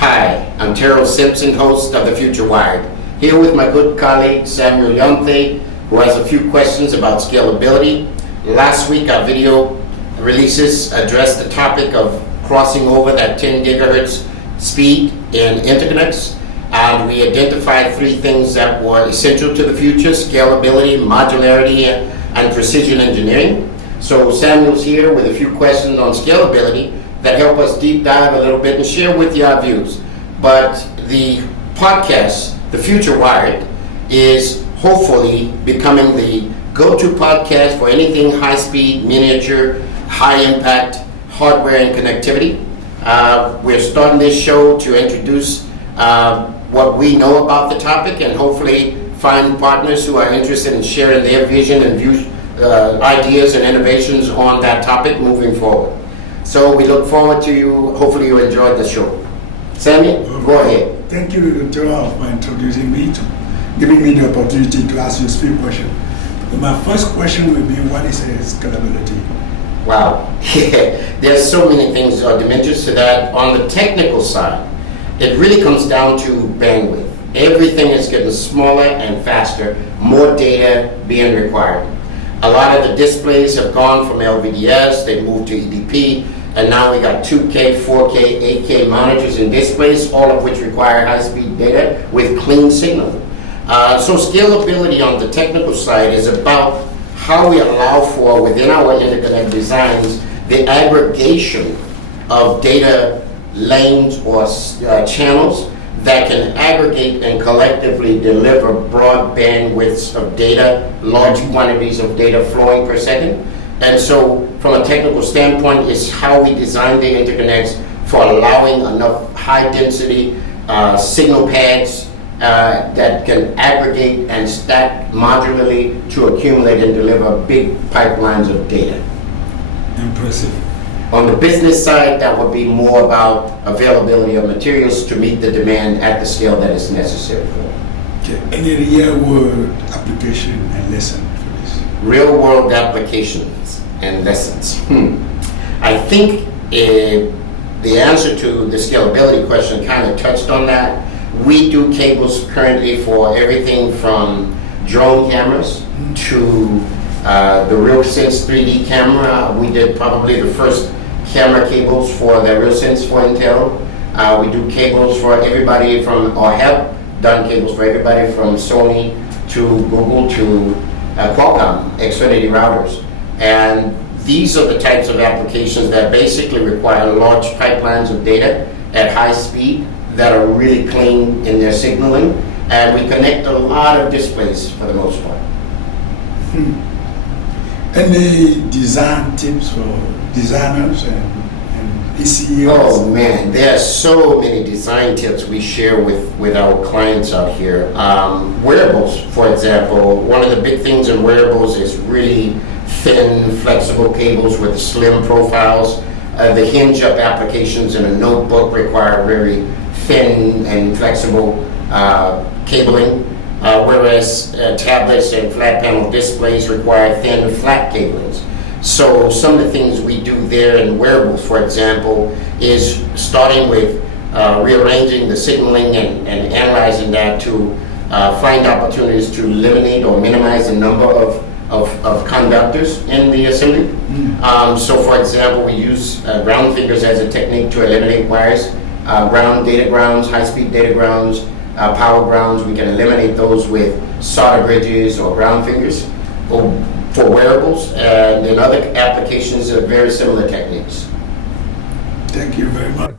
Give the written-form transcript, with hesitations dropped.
Hi, I'm Terrell Simpson, host of The Future Wired, here with my good colleague Samuel Yonthe, who has a few questions about scalability. Last week, our video releases addressed the topic of crossing over that 10 gigahertz speed in interconnects. And we identified three things that were essential to the future: scalability, modularity, and precision engineering. So Samuel's here with a few questions on scalability that help us deep dive a little bit and share with you our views. But the podcast, The Future Wired, is hopefully becoming the go-to podcast for anything high-speed, miniature, high-impact hardware and connectivity. We're starting this show to introduce what we know about the topic and hopefully find partners who are interested in sharing their vision and views, ideas and innovations on that topic moving forward. So we look forward to you. Hopefully you enjoyed the show. Sammy, go ahead. Thank you, Terrell, for introducing me, to giving me the opportunity to ask you a few questions. My first question will be, what is scalability? Wow. There's so many things or dimensions to that. On the technical side, it really comes down to bandwidth. Everything is getting smaller and faster, more data being required. A lot of the displays have gone from LVDS, they moved to EDP, and now we got 2K, 4K, 8K monitors and displays, all of which require high-speed data with clean signal. So scalability on the technical side is about how we allow for, within our interconnect designs, the aggregation of data lanes or channels that can aggregate and collectively deliver broad bandwidths of data, large quantities of data flowing per second. And so from a technical standpoint, it's how we design the interconnects for allowing enough high density signal pads that can aggregate and stack modularly to accumulate and deliver big pipelines of data. Impressive. On the business side, that would be more about availability of materials to meet the demand at the scale that is necessary for it. Okay. Any real-world application and lesson for this? Real-world applications and lessons. I think the answer to the scalability question kind of touched on that. We do cables currently for everything from drone cameras to the RealSense 3D camera. We did probably the first camera cables for the RealSense for Intel. We do cables for everybody from, or have done cables for everybody from Sony to Google to Qualcomm Xfinity routers. And these are the types of applications that basically require large pipelines of data at high speed that are really clean in their signaling. And we connect a lot of displays for the most part. Any design tips for designers and ECUs? Oh man, there are so many design tips we share with our clients out here. Wearables, for example, one of the big things in wearables is really thin, flexible cables with slim profiles. The hinge-up applications in a notebook require very thin and flexible cabling. Whereas tablets and flat panel displays require thin, flat cablings. So some of the things we do there in wearables, for example, is starting with rearranging the signaling and analyzing that to find opportunities to eliminate or minimize the number of conductors in the assembly. So for example, we use ground fingers as a technique to eliminate wires, data grounds, high-speed data grounds, power grounds. We can eliminate those with solder bridges or ground fingers for wearables, and in other applications, very similar techniques. Thank you very much.